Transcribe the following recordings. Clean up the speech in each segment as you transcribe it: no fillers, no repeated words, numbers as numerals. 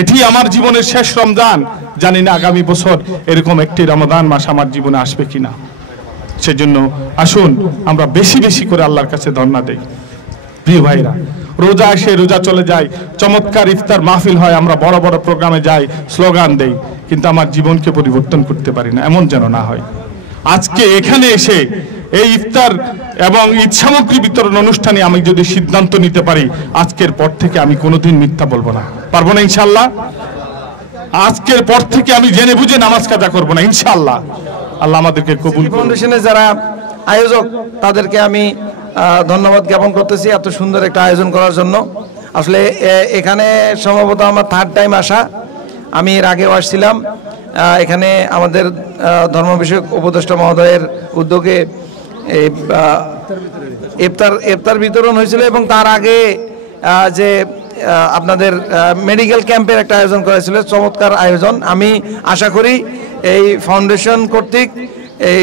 এটি আমার জীবনের শেষ রমজান, জানি না আগামী বছর এরকম একটি রমাদান মাস আমার জীবনে আসবে কিনা। সেজন্য আসুন আমরা বেশি বেশি করে আল্লাহর কাছে ধর্ণা দেই। প্রিয় ভাইরা, রোজা এসে রোজা চলে যায়, চমৎকার ইফতার মাহফিল হয়, আমরা বড় বড় প্রোগ্রামে যাই, স্লোগান দেই, কিন্তু আমার জীবনকে পরিবর্তন করতে পারি না, এমন যেন না হয়। আজকে এখানে এসে এই ইফতার এবং ঈদ সামগ্রী বিতরণ অনুষ্ঠানে আমি যদি সিদ্ধান্ত নিতে পারি, আজকের পর থেকে আমি কোনোদিন মিথ্যা বলবো না, পারবো না ইনশাআল্লাহ। আজকের পর থেকে আমি জেনে বুঝে নামাজ কাজা করবো না ইনশাআল্লাহ। আল্লাহ আমাদেরকে কবুল করুন। ফাউন্ডেশনের যারা আয়োজক তাদেরকে আমি ধন্যবাদ জ্ঞাপন করতেছি এত সুন্দর একটা আয়োজন করার জন্য। আসলে এখানে সম্ভবত আমার থার্ড টাইম আসা, আমি এর আগেও আসছিলাম। এখানে আমাদের ধর্ম বিষয়ক উপদেষ্টা মহোদয়ের উদ্যোগে ইফতার বিতরণ হয়েছিল এবং তার আগে যে আপনাদের মেডিকেল ক্যাম্পের একটা আয়োজন করেছিল, চমৎকার আয়োজন। আমি আশা করি এই ফাউন্ডেশন কর্তৃক এই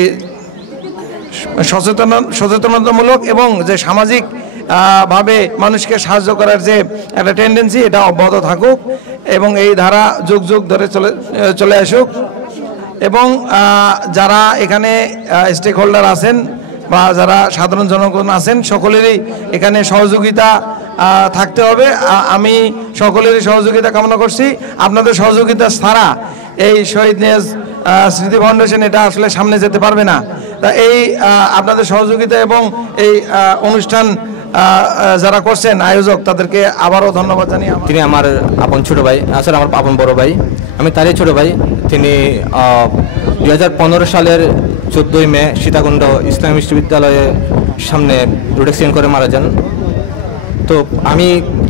সচেতনতামূলক এবং যে সামাজিক ভাবে মানুষকে সাহায্য করার যে একটা টেন্ডেন্সি, এটা অব্যাহত থাকুক এবং এই ধারা যুগ যুগ ধরে চলে আসুক। এবং যারা এখানে স্টেক হোল্ডার আছেন বা যারা সাধারণ জনগণ আছেন, সকলেরই এখানে সহযোগিতা থাকতে হবে। আমি সকলেরই সহযোগিতা কামনা করছি। আপনাদের সহযোগিতা ছাড়া এই শহীদ নিয়াজ স্মৃতি ফাউন্ডেশন এটা আসলে সামনে যেতে পারবে না। তা এই আপনাদের সহযোগিতা এবং এই অনুষ্ঠান যারা করছেন আয়োজক, তাদেরকে আবারও ধন্যবাদ জানিয়ে। তিনি আমার আপন ছোট ভাই, আসলে আমার আপন বড় ভাই, আমি তারই ছোট ভাই। তিনি 2015 সালের 14ই মে সীতাকুণ্ড ইসলামী বিশ্ববিদ্যালয়ের সামনে রোড অ্যাক্সিডেন্ট করে মারা যান। তো আমি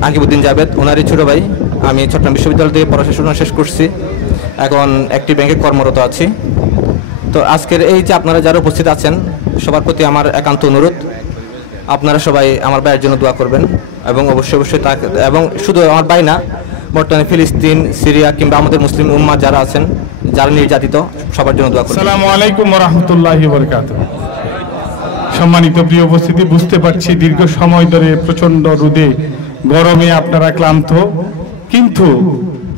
আকিবউদ্দিন জাবেদ, ওনারই ছোট ভাই। আমি চট্টগ্রাম বিশ্ববিদ্যালয় থেকে পড়াশোনা শেষ করছি, এখন একটি ব্যাংকে কর্মরত আছি। তো আজকের এই যে আপনারা যারা উপস্থিত আছেন, সবার প্রতি আমার একান্ত অনুরোধ, আপনারা সবাই আমার ভাইয়ের জন্য দোয়া করবেন এবং অবশ্যই তাকে, এবং শুধু আমার ভাই না, বর্তমানে ফিলিস্তিন, সিরিয়া কিংবা আমাদের মুসলিম উম্মাহ যারা আছেন, যারা নির্যাতিত, সবার জন্য দোয়া করবেন। আসসালামু আলাইকুম ওয়া রাহমাতুল্লাহি ওয়া বারাকাতুহু। সম্মানিত প্রিয় উপস্থিতি, বুঝতে পারছি দীর্ঘ সময় ধরে প্রচন্ড রোদে গরমে আপনারা ক্লান্ত, কিন্তু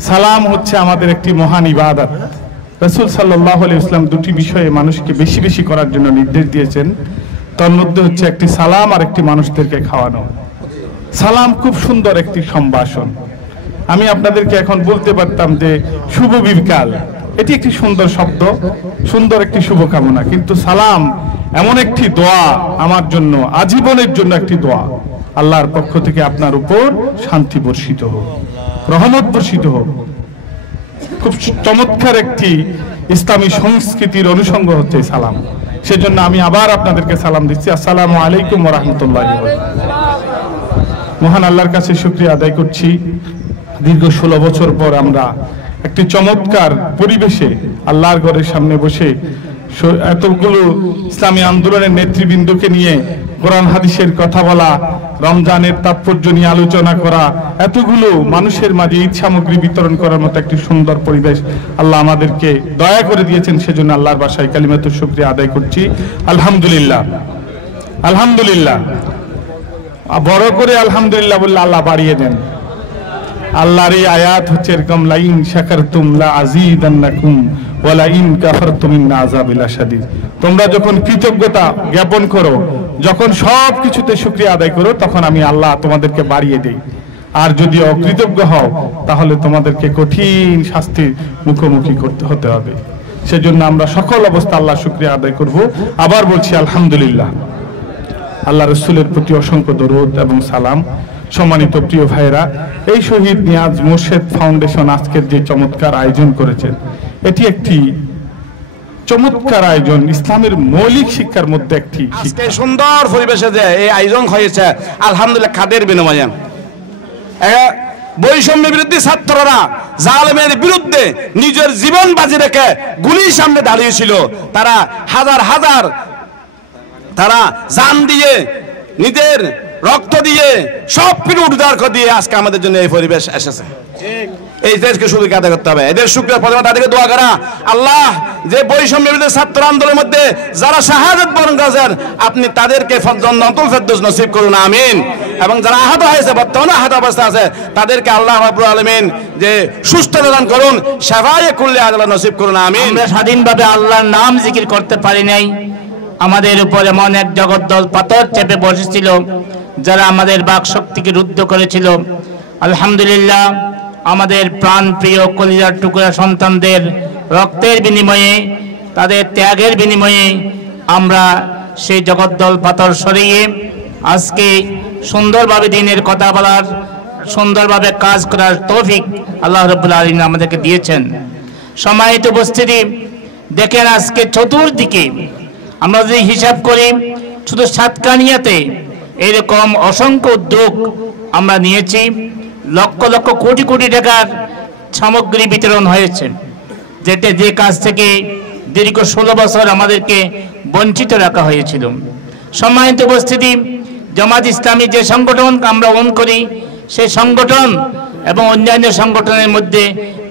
সালাম হচ্ছে আমাদের একটি মহান ইবাদত। রাসূল সাল্লাল্লাহু আলাইহি ওয়াসাল্লাম দুটি বিষয়ে মানুষকে বেশি বেশি করার জন্য নির্দেশ দিয়েছেন, তার মধ্যে হচ্ছে একটি সালাম আর একটি মানুষদেরকে খাওয়ানো। সালাম খুব সুন্দর একটি সম্ভাষণ। আমি আপনাদেরকে এখন বলতে পারতাম যে শুভ বিকাল, এটি একটি সুন্দর শব্দ, সুন্দর একটি শুভকামনা, কিন্তু সালাম এমন একটি দোয়া আমার জন্য, আজীবনের জন্য একটি দোয়া। আল্লাহর পক্ষ থেকে আপনার উপর শান্তি বর্ষিত হোক, রহমত বর্ষিত হোক। খুব চমৎকার একটি ইসলামী সংস্কৃতির অনুষঙ্গ হচ্ছে সালাম। সেজন্য আমি আবার আপনাদেরকে সালাম দিচ্ছি। আসসালামু আলাইকুম ওয়া রাহমাতুল্লাহি ওয়া বারাকাতুহু। মহান আল্লাহর কাছে শুকরিয়া আদায় করছি, দীর্ঘ 16 বছর পর আমরা একটি চমৎকার পরিবেশে আল্লাহর ঘরের সামনে বসে এতগুলো ইসলামী আন্দোলনের নেতৃবৃন্দকে নিয়ে কোরআন হাদিসের কথা বলা, রমজানের তাৎপর্য নিয়ে আলোচনা করা, এতগুলো মানুষের মাঝে ঈদ সামগ্রী বিতরণ করার মতো একটি সুন্দর পরিবেশ আল্লাহ আমাদেরকে দয়া করে দিয়েছেন। সেজন্য আল্লাহর বাসায় কালিমাতুশ শুকরিয়া আদায় করছি। আলহামদুলিল্লাহ, আলহামদুলিল্লাহ। বড় করে আলহামদুলিল্লাহ বললে আল্লাহ বাড়িয়ে দেন। আল্লাহর এই আয়াত হচ্ছে এরকম, লাইন শাকারতুম লা আযীদান্নাকুম ওয়া লাইন কাফারতুম ইন্না আযাবি লাশাদীদ। তোমরা যখন কৃতজ্ঞতা জ্ঞাপন করো, যখন সব কিছুতে শুকরিয়া আদায় করো, তখন আমি আল্লাহ তোমাদেরকে বাড়িয়ে দেই। আর যদি অকৃতজ্ঞ হও, তাহলে তোমাদেরকে কঠিন শাস্তির মুখোমুখি হতে হবে। সেজন্য আমরা সকল অবস্থা আল্লাহ শুকরিয়া আদায় করব। আবার বলছি আলহামদুলিল্লাহ। আল্লাহ রাসূলের প্রতি অসংখ্য দরুদ এবং সালাম। সম্মানিত প্রিয় ভাইরা, এই শহীদ নিয়াজ মোর্শেদ ফাউন্ডেশন আজকের যে চমৎকার আয়োজন করেছেন, এটি একটি চমৎকার আয়োজন, ইসলামের মৌলিক শিক্ষার মধ্যে একটি। আজকে সুন্দর পরিবেশে যে এই আয়োজন হয়েছে, আলহামদুলিল্লাহ, কাদের বিনিময়ে বৈষম্য বিরোধী ছাত্ররা জালেমের বিরুদ্ধে নিজের জীবন বাজি রেখে গুলির সামনে দাঁড়িয়েছিল। তারা হাজার হাজার তারা জান দিয়ে নিজের রক্ত দিয়ে সব কিছু উদ্ধার করে দিয়ে আজকে আমাদের জন্য এই পরিবেশ এসেছে। এই দেশকে শুধু আদায় করতে হবে, এদের শুক্রিয়া প্রথমে তাদেরকে দোয়া করা, আল্লাহ যে বৈষম্য বিরোধী ছাত্র আন্দোলনের মধ্যে যারা শাহাদাত বরণ করেছেন আপনি তাদেরকে জান্নাতুল ফেরদৌস নসিব করুন, আমিন। এবং যারা আহত হয়েছে, বর্তমানে আহত অবস্থা আছে, তাদেরকে আল্লাহ রাব্বুল আলামিন যে সুস্থতা দান করুন, শাফায়ে কুল্লি আজলা নসিব করুন, আমিন। আমরা স্বাধীনভাবে আল্লাহর নাম জিকির করতে পারি নাই, আমাদের উপর এমন এক জগদ্দল পাথর চেপে বসেছিল যারা আমাদের বাক শক্তিকে রুদ্ধ করেছিল। আলহামদুলিল্লাহ, আমাদের প্রাণ প্রিয় কলিজার টুকরা সন্তানদের রক্তের বিনিময়ে, তাদের ত্যাগের বিনিময়ে আমরা সেই জগদ্দল পাথর সরিয়ে আজকে সুন্দরভাবে দিনের কথা বলার, সুন্দরভাবে কাজ করার তৌফিক আল্লাহ রাব্বুল আলামিন আমাদেরকে দিয়েছেন। সম্মানিত উপস্থিতি, দেখেন আজকে চতুর্দিকে আমরা যদি হিসাব করি, শুধু সাতকানিয়াতে এরকম অসংখ্য উদ্যোগ আমরা নিয়েছি, লক্ষ লক্ষ কোটি কোটি টাকার সামগ্রী বিতরণ হয়েছে, যেটা যে কাজ থেকে দীর্ঘ 16 বছর আমাদেরকে বঞ্চিত রাখা হয়েছিল। সম্মানিত উপস্থিতি, জামাত ইসলামী যে সংগঠন আমরা ওন করি, সেই সংগঠন এবং অন্যান্য সংগঠনের মধ্যে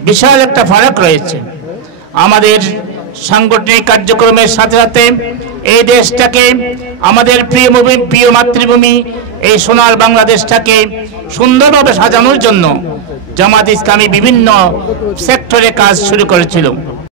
বিশাল একটা ফারাক রয়েছে। আমাদের সাংগঠনিক কার্যক্রমের সাথে সাথে এই দেশটাকে, আমাদের প্রিয় মাতৃভূমি এই সোনার বাংলাদেশটাকে সুন্দরভাবে সাজানোর জন্য জামাত ইসলামী বিভিন্ন সেক্টরে কাজ শুরু করেছিল।